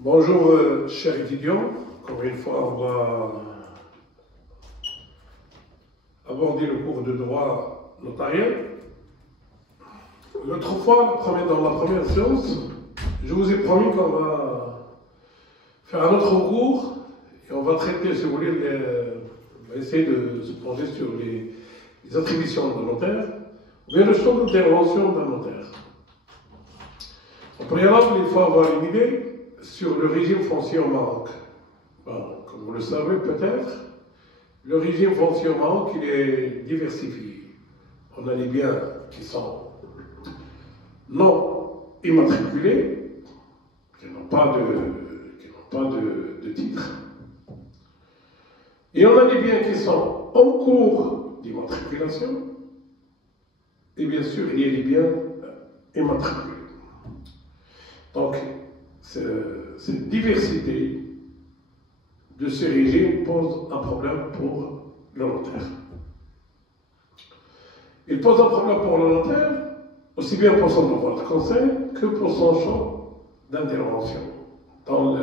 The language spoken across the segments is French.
Bonjour, chers étudiants. Encore une fois, on va aborder le cours de droit notarial. L'autre fois, dans la première séance, je vous ai promis qu'on va faire un autre cours et on va traiter, si vous voulez, on va essayer de se plonger sur les attributions d'un notaire ou bien le champ d'intervention d'un notaire. En préalable, il faut avoir une idée sur le régime foncier au Maroc. Bon, comme vous le savez peut-être, le régime foncier au Maroc, il est diversifié. On a les biens qui sont non immatriculés, qui n'ont pas de titre. Et on a des biens qui sont en cours d'immatriculation. Et bien sûr, il y a les biens immatriculés. Donc, cette diversité de ces régimes pose un problème pour le notaire. Il pose un problème pour le notaire, aussi bien pour son devoir de conseil que pour son champ d'intervention dans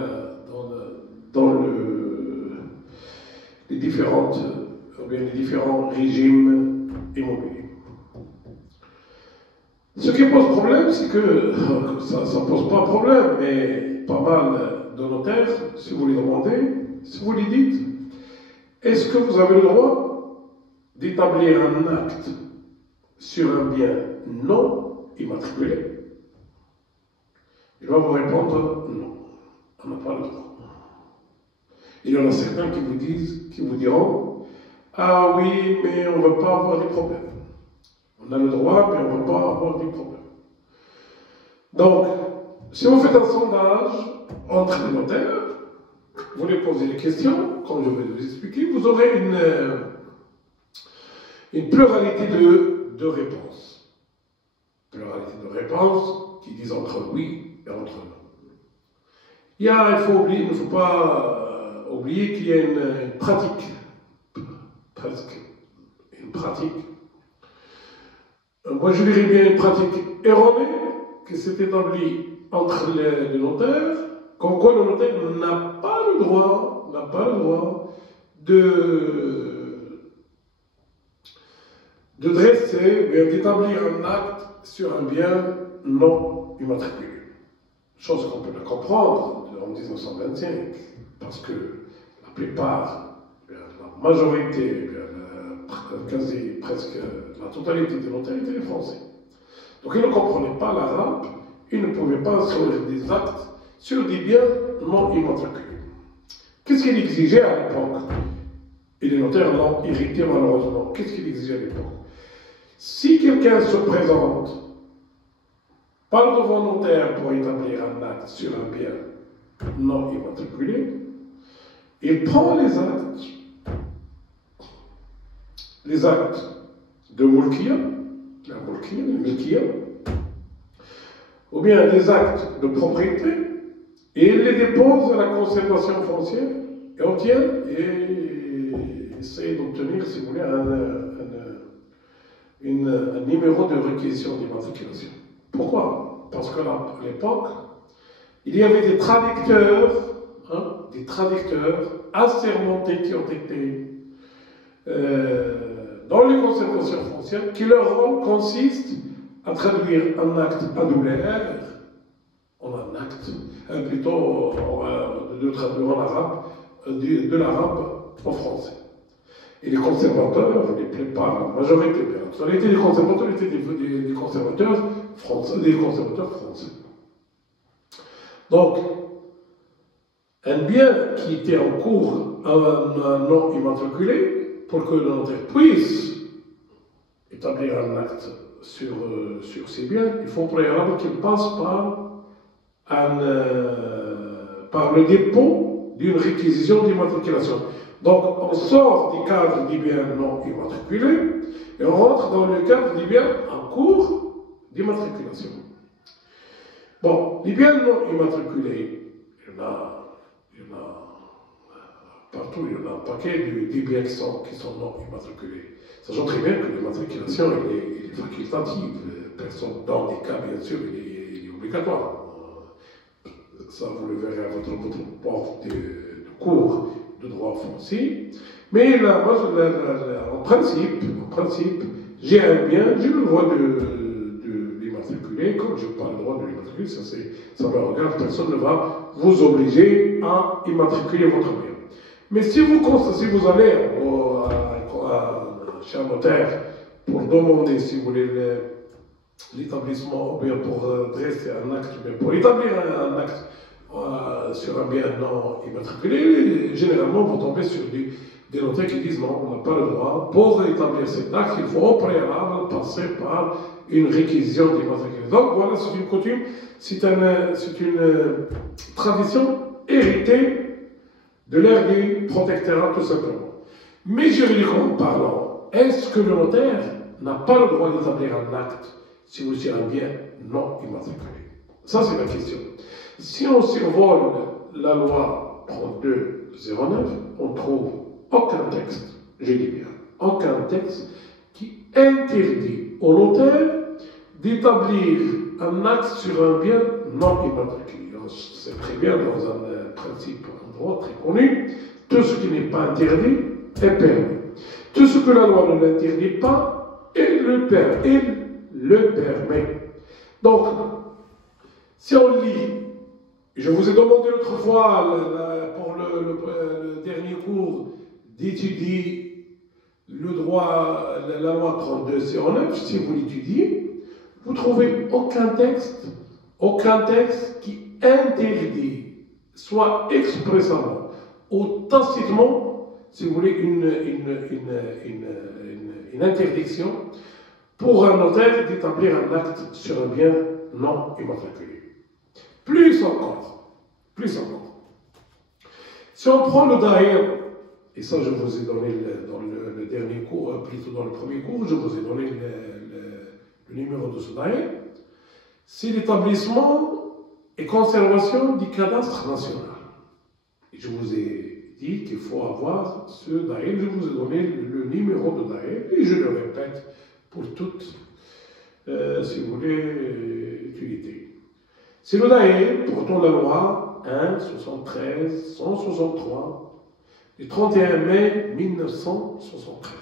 les différents régimes immobiliers. Ce qui pose problème, c'est que ça ne pose pas problème, mais pas mal de notaires, si vous les demandez, si vous les dites, est-ce que vous avez le droit d'établir un acte sur un bien non immatriculé? Il va vous répondre non, on n'a pas le droit. Il y en a certains qui vous diront, ah oui, mais on ne veut pas avoir des problèmes. On a le droit, mais on ne veut pas avoir des problèmes. Donc, si vous faites un sondage entre les notaires, vous les posez des questions, comme je vais vous expliquer, vous aurez une pluralité de réponses. Pluralité de réponses qui disent entre oui et entre non. Il ne faut pas oublier qu'il y a une pratique, presque une pratique. Moi, je dirais bien une pratique erronée qui s'est établie entre les notaires, comme quoi le notaire n'a pas le droit de dresser, d'établir un acte sur un bien non immatriculé. Chose qu'on peut la comprendre en 1925, parce que la plupart, la majorité, presque la totalité des notaires étaient les Français. Donc ils ne comprenaient pas l'arabe, ils ne pouvaient pas instaurer des actes sur des biens non immatriculés. Qu'est-ce qu'il exigeait à l'époque? Et les notaires l'ont irrité malheureusement. Qu'est-ce qu'il exigeait à l'époque? Si quelqu'un se présente par devant notaire pour établir un acte sur un bien non immatriculé, il prend les actes de Mulkiya, ou bien des actes de propriété, et il les dépose à la conservation foncière et obtient et essaie d'obtenir, si vous voulez, un numéro de réquisition d'immatriculation. Pourquoi? Parce qu'à l'époque, il y avait des traducteurs assermentés qui ont été dans les conservations foncières, qui leur rôle consiste à traduire un acte annulaire en un acte, plutôt de traduire en arabe, de l'arabe au français. Et les conservateurs, la majorité, la totalité des conservateurs étaient des conservateurs français. Donc, un bien qui était en cours un non immatriculé, pour que le notaire puisse établir un acte sur ces biens, il faut préalable qu'il passe par le dépôt d'une réquisition d'immatriculation. Donc, on sort du cadre des biens non immatriculés et on rentre dans le cadre des biens en cours d'immatriculation. Bon, les biens non immatriculés, il y en a partout, il y en a un paquet des biens qui sont non immatriculés. Sachant très bien que l'immatriculation est facultative. Dans des cas, bien sûr, il est obligatoire. Ça, vous le verrez à votre porte de cours de droit foncier. Mais là, moi, en principe, j'ai un bien, j'ai le droit de l'immatriculer. Comme je n'ai pas le droit de l'immatriculer, ça me regarde, personne ne va vous obliger à immatriculer votre bien. Mais si vous allez chez un notaire pour demander, si vous voulez, l'établissement, ou bien pour dresser un acte, ou bien pour établir un acte sur un bien non immatriculé, généralement vous tombez sur des notaires qui disent non, on n'a pas le droit. Pour établir cet acte, il faut au préalable passer par une réquisition d'immatriculation. Donc voilà, c'est une coutume, c'est une tradition héritée de l'ère du protectorat, tout simplement. Mais juridiquement parlant, est-ce que le notaire n'a pas le droit d'établir un acte si vous êtes un bien non immatriculé? Ça, c'est la question. Si on survole la loi 3209, on trouve aucun texte, je dis bien, aucun texte qui interdit au notaire d'établir un acte sur un bien non immatriculé. C'est très bien dans un principe en droit très connu, tout ce qui n'est pas interdit est permis. Tout ce que la loi ne l'interdit pas, elle le permet. Donc, si on lit, je vous ai demandé l'autre fois, pour le dernier cours, d'étudier le droit, la loi 3209, si vous l'étudiez, vous ne trouvez aucun texte qui interdit, soit expressément ou tacitement, si vous voulez, une interdiction pour un notaire d'établir un acte sur un bien non immatriculé. Plus encore. Si on prend le daïr, et ça je vous ai donné dans le dernier cours, plutôt dans le premier cours, je vous ai donné le numéro de ce daïr, c'est l'établissement et conservation du cadastre national. Et je vous ai dit qu'il faut avoir ce daïr, je vous ai donné le numéro de daïr, et je le répète pour toute, si vous voulez, utilité. C'est le daïr portant la loi 1-73-163 du 31 mai 1973,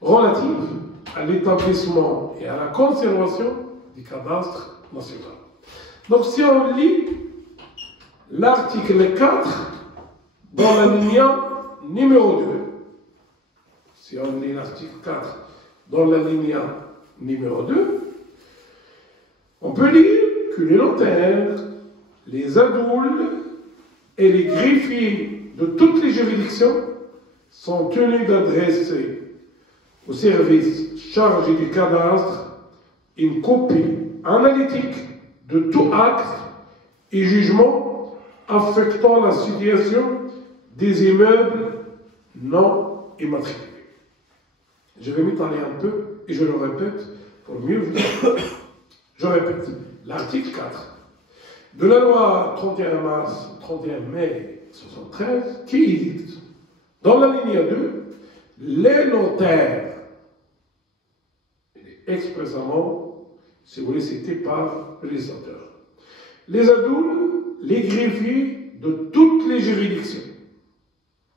relative à l'établissement et à la conservation du cadastre national. Donc, si on lit l'article 4 dans l'alinéa numéro 2, si on lit l'article 4 dans l'alinéa numéro 2, on peut lire que les notaires, les adoules et les greffiers de toutes les juridictions sont tenus d'adresser au service chargé du cadastre une copie analytique de tout acte et jugement affectant la situation des immeubles non immatriculés. Je vais m'étaler un peu et je le répète pour mieux vous dire. Je répète, l'article 4 de la loi 31 mai 1973 qui dicte dans l'alinéa 2, les notaires, expressément, si vous voulez, cité par le législateur, les adoules, les greffiers de toutes les juridictions.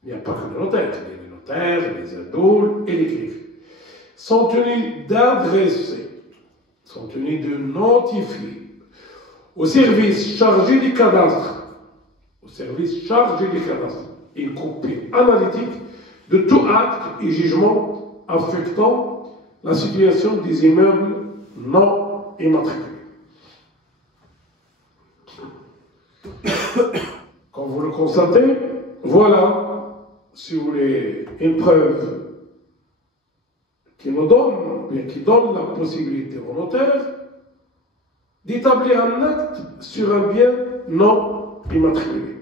Il n'y a pas que les notaires, il y a les notaires, les adoules et les greffiers. Sont tenus d'adresser, sont tenus de notifier au service chargé du cadastre, une copie analytique de tout acte et jugement affectant la situation des immeubles non immatriculés. Comme vous le constatez, voilà, si vous voulez, une preuve qui donne la possibilité au notaire d'établir un acte sur un bien non immatriculé.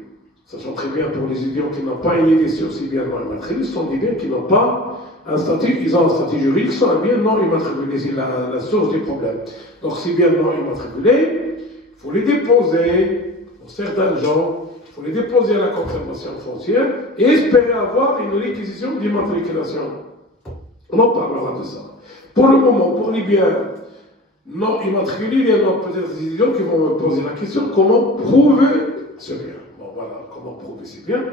Ça sent très bien pour les étudiants qui n'ont pas une idée sur ces biens non immatriculés, ce sont des biens qui n'ont pas un statut, ils ont un statut juridique, ce sont un bien non immatriculé, c'est la source des problèmes. Donc ces biens non immatriculés, il faut les déposer, pour certains gens, il faut les déposer à la conservation foncière et espérer avoir une réquisition d'immatriculation. On en parlera de ça. Pour le moment, pour les biens non immatriculé, il y en a peut-être des étudiants qui vont me poser la question comment prouver ce bien. Bon, voilà, comment prouver ce bien.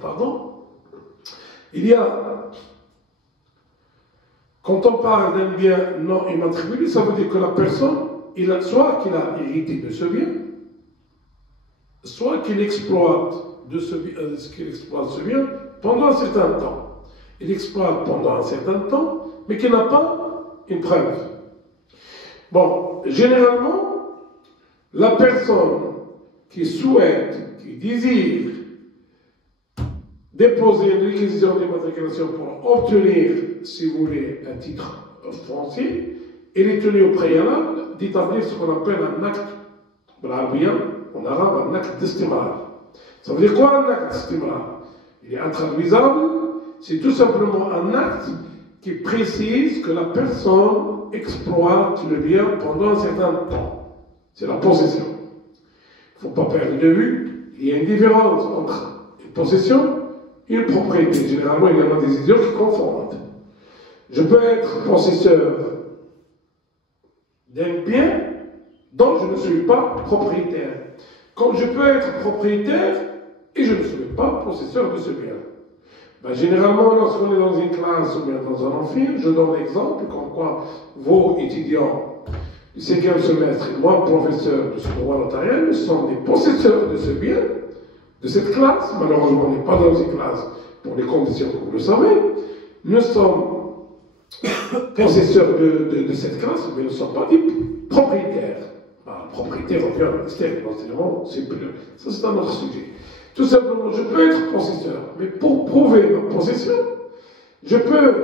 Pardon. Il y a, quand on parle d'un bien non immatriculé, ça veut dire que la personne, soit qu'il a hérité de ce bien, soit qu'il exploite ce bien pendant un certain temps. Il exploite pendant un certain temps, mais qu'il n'a pas une preuve. Bon, généralement, la personne qui souhaite, qui désire déposer une réquisition d'immatriculation pour obtenir, si vous voulez, un titre foncier, il est tenu au préalable d'établir ce qu'on appelle un acte, en arabe, un acte d'estimar. Ça veut dire quoi un acte d'estimar? Il est intraduisable, c'est tout simplement un acte qui précise que la personne exploite le bien pendant un certain temps. C'est la possession. Il ne faut pas perdre de vue, il y a une différence entre une possession et une propriété. Généralement, il y en a des idiots qui confondent. Je peux être possesseur d'un bien dont je ne suis pas propriétaire. Comme je peux être propriétaire et je ne suis pas possesseur de ce bien. Ben, généralement, lorsqu'on est dans une classe ou bien dans un amphi, je donne l'exemple comme quoi vos étudiants du 5e semestre et moi, professeur de ce droit notarial, nous sommes des possesseurs de ce bien, de cette classe. Malheureusement, on n'est pas dans une classe pour les conditions que vous le savez. Nous sommes possesseurs de cette classe, mais nous ne sommes pas des propriétaires. La propriété revient au ministère de l'enseignement supérieur. Ça, c'est un autre sujet. Tout simplement, je peux être possesseur, mais pour prouver ma possession, je peux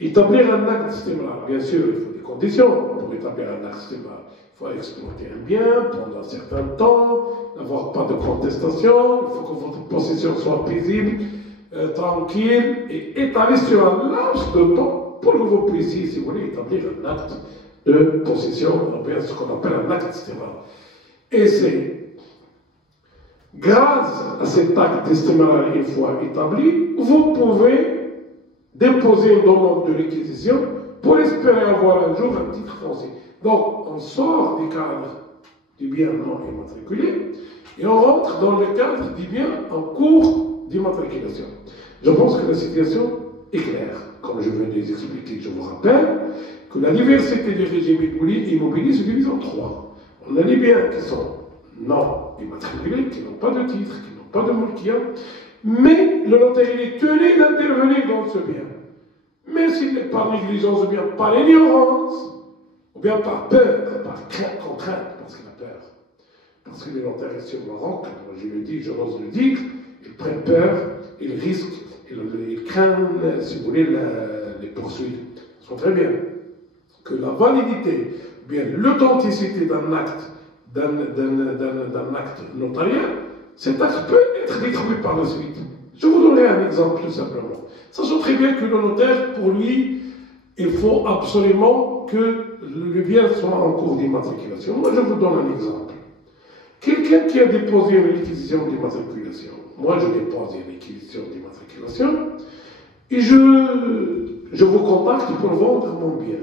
établir un acte systémal. Bien sûr, il faut des conditions pour établir un acte systémal. Il faut exploiter un bien pendant un certain temps, n'avoir pas de contestation, il faut que votre possession soit paisible, tranquille et étalée sur un laps de temps pour que vous puissiez, si vous voulez, établir un acte de possession, ou bien ce qu'on appelle un acte systémal. Et c'est grâce à cet acte testamental une fois établi, vous pouvez déposer une demande de réquisition pour espérer avoir un jour un titre foncier. Donc, on sort du cadre du bien non immatriculé et on rentre dans le cadre du bien en cours d'immatriculation. Je pense que la situation est claire. Comme je viens de les expliquer, je vous rappelle que la diversité des régimes immobiliers se divise en trois. On a les biens qui sont non immatriculés, qui n'ont pas de titre, qui n'ont pas de mulkia, mais le notaire est tenu d'intervenir dans ce bien. Mais s'il n'est pas négligence ou bien par ignorance, ou bien par peur, par contrainte, parce qu'il a peur. Parce que les notaires ici au Maroc, je le dis, j'ose le dire, ils prennent peur, ils risquent, ils craignent, si vous voulez, les poursuites. Ils sont très bien que la validité, ou bien l'authenticité d'un acte, d'un acte notarial, cet acte peut être détruit par la suite. Je vous donnerai un exemple tout simplement. Sachant très bien que le notaire, pour lui, il faut absolument que le bien soit en cours d'immatriculation. Moi, je vous donne un exemple. Quelqu'un qui a déposé une réquisition d'immatriculation, moi je dépose une réquisition d'immatriculation, et je vous contacte pour vendre mon bien.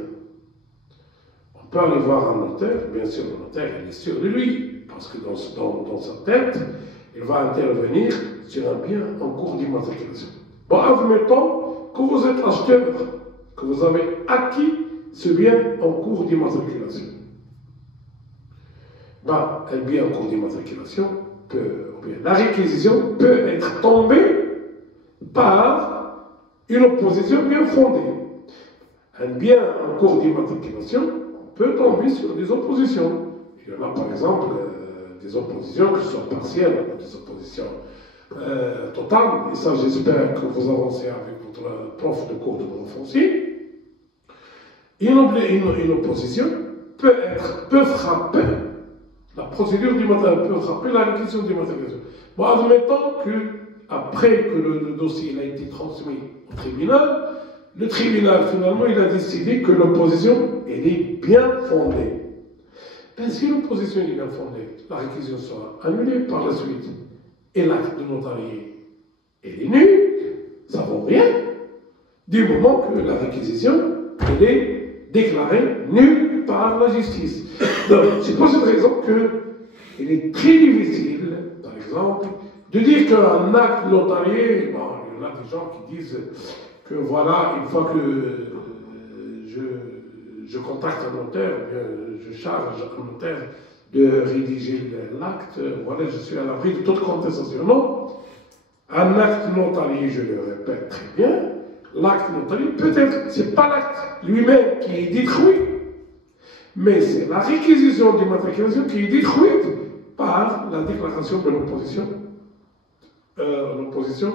On peut aller voir un notaire, bien sûr le notaire il est sûr de lui, parce que dans sa tête, il va intervenir sur un bien en cours d'immatriculation. Bon, admettons que vous êtes acheteur, que vous avez acquis ce bien en cours d'immatriculation. Ben, un bien en cours d'immatriculation la réquisition peut être tombée par une opposition bien fondée. Un bien en cours d'immatriculation peut tomber sur des oppositions. Il y en a par exemple des oppositions qui sont partielles, des oppositions totales, et ça j'espère que vous avancez avec votre prof de cours de droit foncier. Une opposition peut frapper la procédure d'immatriculation, peut frapper la réquisition d'immatriculation. Bon, admettons qu'après que le dossier a été transmis au tribunal, le tribunal finalement il a décidé que l'opposition est bien fondée. Ben, si l'opposition est bien fondée, la réquisition sera annulée par la suite. Et l'acte de notarié est nul, ça ne vaut rien. du moment que la réquisition elle est déclarée nulle par la justice. Donc, c'est pour cette raison qu'il est très difficile, par exemple, de dire qu'un acte notarié, bon, il y en a des gens qui disent que voilà, une fois que je contacte un notaire, je charge un notaire de rédiger l'acte, voilà, je suis à l'abri de toute contestation. Non, un acte notarié, je le répète très bien, l'acte notarié, peut-être, ce n'est pas l'acte lui-même qui est détruit, mais c'est la réquisition d'immatriculation qui est détruite par la déclaration de l'opposition. L'opposition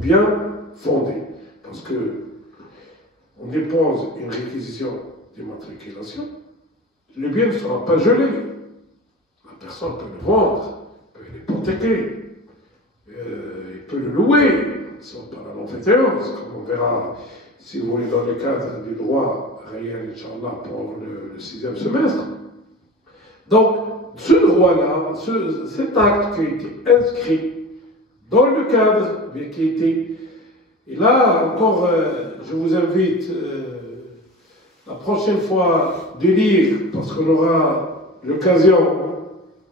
bien fondée. Parce que on dépose une réquisition d'immatriculation, le bien ne sera pas gelé. La personne peut le vendre, peut l'hypothéquer, il peut le louer, ce n'est pas la non-fétéose, comme on verra, si vous voulez, dans le cadre du droit réel, Inch'Allah, pour le 6e semestre. Donc, ce droit-là, cet acte qui a été inscrit dans le cadre, mais qui a été... Et là, encore, je vous invite la prochaine fois de lire, parce qu'on aura l'occasion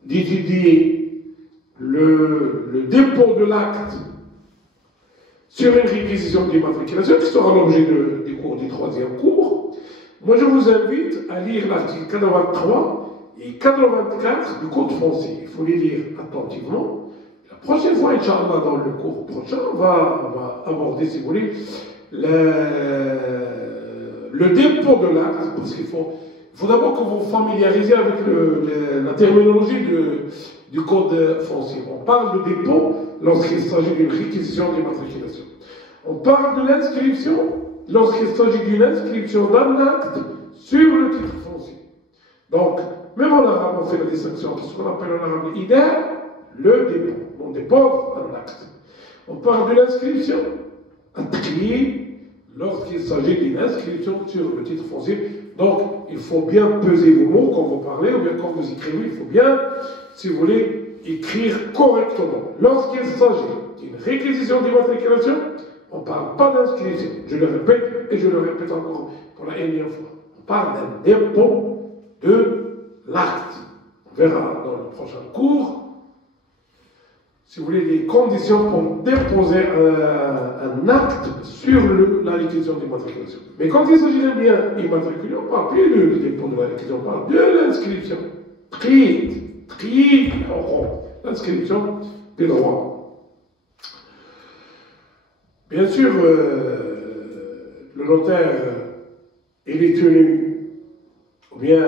d'étudier le dépôt de l'acte sur une réquisition d'immatriculation, qui sera l'objet du cours du 3e cours. Moi, je vous invite à lire l'article 83 et 84 du Code foncier. Il faut les lire attentivement. La prochaine fois, Inch'Allah, dans le cours prochain, on va aborder, si vous voulez, le dépôt de l'acte, parce qu'il faut d'abord que vous vous familiarisiez avec la terminologie du code foncier. On parle de dépôt lorsqu'il s'agit d'une réquisition d'immatriculation. On parle de l'inscription lorsqu'il s'agit d'une inscription d'un acte sur le titre foncier. Donc, même en arabe, on fait la distinction entre ce qu'on appelle en arabe l'idée, le dépôt. On dépose un acte. On parle de l'inscription, un tri, lorsqu'il s'agit d'une inscription sur le titre foncier. Donc, il faut bien peser vos mots quand vous parlez, ou bien quand vous écrivez, il faut bien, si vous voulez, écrire correctement. Lorsqu'il s'agit d'une réquisition d'immatriculation, on ne parle pas d'inscription. Je le répète, et je le répète encore pour la énième fois. On parle d'un dépôt de l'acte. On verra dans le prochain cours, si vous voulez, les conditions pour déposer un acte sur la réquisition d'immatriculation. Mais quand il s'agit d'un bien immatriculé, on ne parle plus du dépôt de la réquisition, on parle de l'inscription. L'inscription des droits. Bien sûr, le notaire, il est tenu, ou bien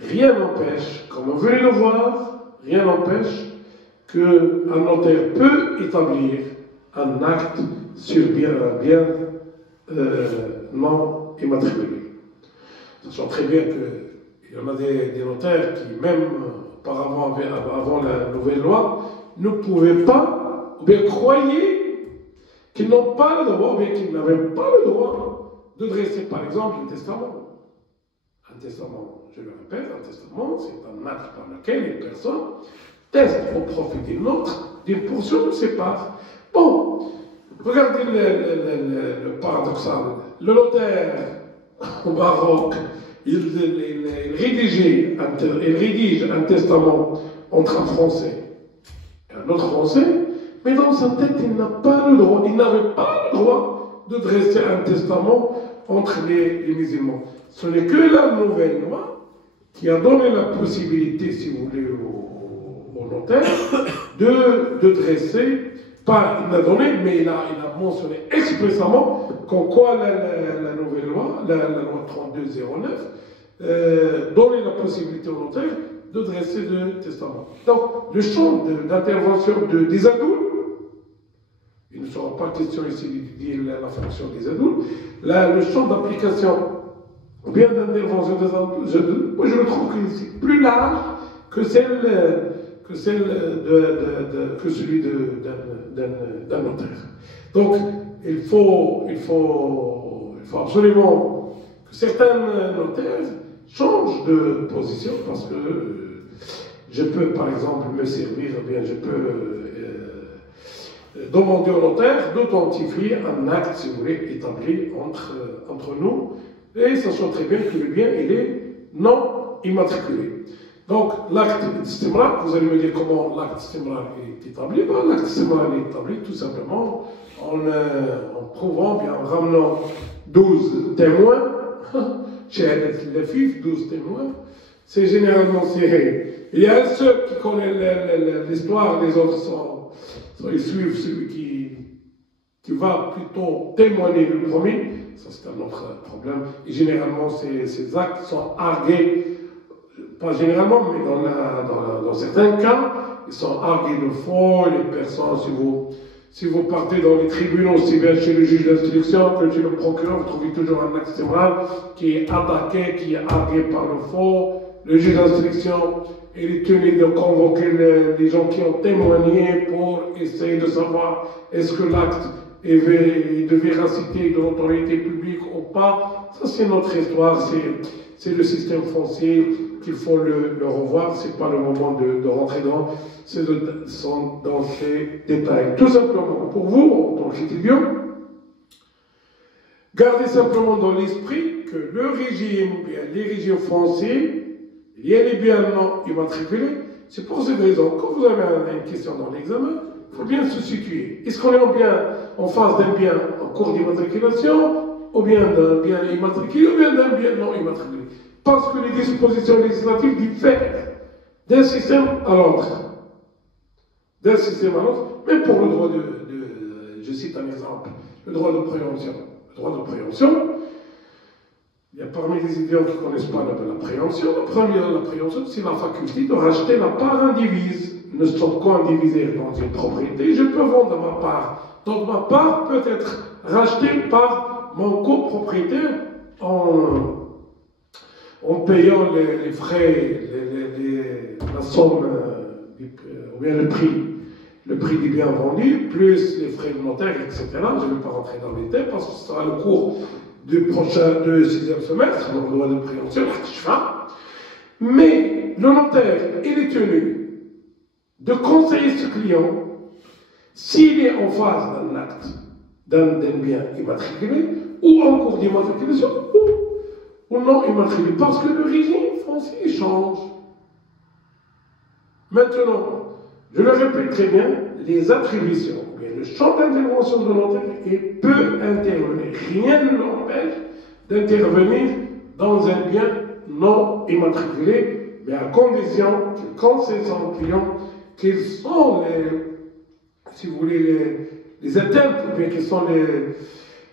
rien n'empêche, comme on veut le voir, rien n'empêche qu'un notaire peut établir un acte sur un bien non immatriculé. Sachant très bien qu'il y en a des notaires qui, même auparavant, avant la nouvelle loi, ne pouvaient pas, ou bien croyaient qu'ils n'ont pas le droit, ou bien qu'ils n'avaient pas le droit de dresser, par exemple, un testament. Un testament, je le répète, un testament, c'est un acte par lequel une personne teste au profit d'une portion de ses parts. Bon, regardez le paradoxal. Le notaire au Maroc, il rédige un testament entre un Français et un autre Français, mais dans sa tête, il n'avait pas le droit de dresser un testament entre les musulmans. Ce n'est que la nouvelle loi qui a donné la possibilité, si vous voulez, au notaire de dresser, pas il l'a donné, mais il a mentionné expressément qu'en quoi la nouvelle loi, la loi 3209, donnait la possibilité au notaire de dresser le testament. Donc, le champ d'intervention des adultes, il ne sera pas question ici de dire la fonction des adultes, le champ d'application ou bien d'intervention des adultes, moi je le trouve que c'est plus large que celui d'un notaire. Donc, il faut absolument que certains notaires changent de position parce que je peux, par exemple, me servir, ou bien je peux demander au notaire d'authentifier un acte, si vous voulez, établi entre nous, et sachant très bien que le bien, il est non immatriculé. Donc, l'acte d'istimrar, vous allez me dire comment l'acte d'istimrar est établi. Ben, l'acte d'istimrar est établi tout simplement en prouvant, bien, en ramenant 12 témoins, chez les FIF, 12 témoins. C'est généralement, il y a un seul qui connaît l'histoire, les autres ils suivent celui qui va plutôt témoigner le premier. Ça, c'est un autre problème. Et généralement, ces actes sont argués, pas généralement, mais dans certains cas, ils sont argués de faux. Les personnes, si vous partez dans les tribunaux, aussi bien chez le juge d'instruction que chez le procureur, vous trouvez toujours un acte cérébral qui est attaqué, qui est argué par le faux. Le juge d'instruction, il est tenu de convoquer les gens qui ont témoigné pour essayer de savoir est-ce que l'acte est de véracité de l'autorité publique ou pas. Ça, c'est notre histoire, c'est le système foncier qu'il faut le revoir. Ce n'est pas le moment de rentrer dans ces détails. Tout simplement, pour vous, en tant qu'étudiant, gardez simplement dans l'esprit que le régime, bien, les régimes fonciers, il y a les biens non immatriculés. C'est pour cette raison, quand vous avez une question dans l'examen, il faut bien se situer. Est-ce qu'on est en face d'un bien en cours d'immatriculation, ou bien d'un bien immatriculé, ou bien d'un bien non immatriculé? Parce que les dispositions législatives diffèrent d'un système à l'autre. D'un système à l'autre, même pour le droit je cite un exemple, le droit de préemption. Le droit de préemption, il y a parmi les étudiants qui ne connaissent pas la préemption. La préemption, c'est la faculté de racheter la part indivise. Ne sommes qu'indivisés dans une propriété, je peux vendre ma part. Donc ma part peut être rachetée par mon copropriétaire en payant les frais, la somme, ou bien le prix des biens vendus, plus les frais de notaire, etc. Je ne vais pas rentrer dans les détails parce que ce sera le cours du 6e semestre, donc loi de préemption, mais le notaire, il est tenu de conseiller ce client s'il est en phase d'un acte, d'un bien immatriculé, ou en cours d'immatriculation, ou non immatriculé, parce que le régime foncier change. Maintenant, je le répète très bien, les attributions, bien, le champ d'intervention de notaire, il peut intervenir. Rien ne l'empêche d'intervenir dans un bien non immatriculé, mais à condition qu'il concède son client quels sont si vous voulez, les atteintes, ou bien quelles sont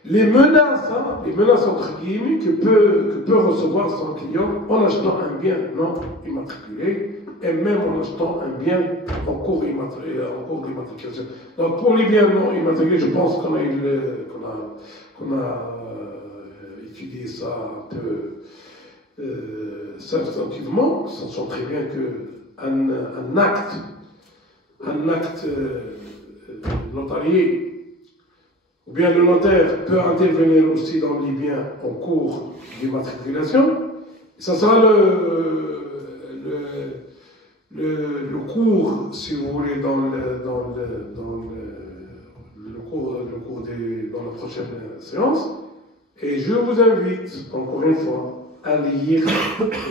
les menaces, les menaces entre guillemets que peut recevoir son client en achetant un bien non immatriculé, et même en achetant un bien en cours d'immatriculation. Donc pour les biens non immatriculés, je pense qu'on a étudié ça un peu substantivement, sachant très bien qu'un acte notarié, ou bien le notaire peut intervenir aussi dans les biens en cours d'immatriculation. Ça sera le cours, si vous voulez, dans la prochaine séance. Et je vous invite, encore une fois, à lire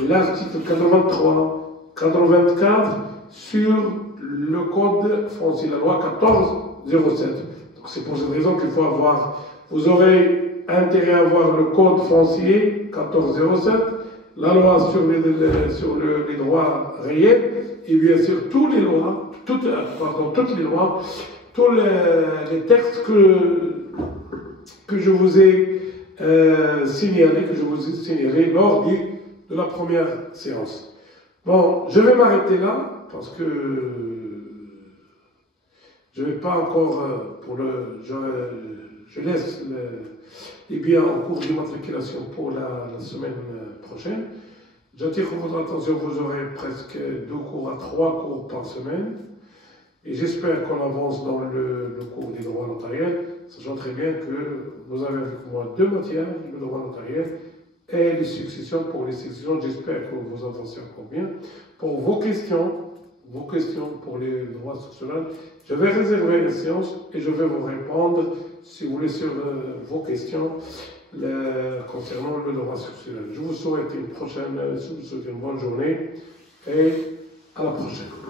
l'article 83, 84 sur le code foncier, la loi 1407. C'est pour cette raison qu'il faut vous aurez intérêt à avoir le code foncier 1407, la loi sur les droits réels, et bien sûr toutes les lois, tous les textes que je vous ai signalés lors de la première séance. Bon, je vais m'arrêter là parce que je ne vais pas encore je laisse les biens en cours d'immatriculation pour la semaine prochaine. J'attire votre attention, vous aurez presque 2 cours à 3 cours par semaine. Et j'espère qu'on avance dans le cours des droits notariels, sachant très bien que vous avez avec moi 2 matières, le droit notariel et les successions. Pour les successions, j'espère que vous avancez encore bien. Pour vos questions, vos questions pour les droits successoraux. Je vais réserver une séance et je vais vous répondre, si vous voulez, sur vos questions concernant le droit successoral. Je vous souhaite une bonne journée et à la prochaine.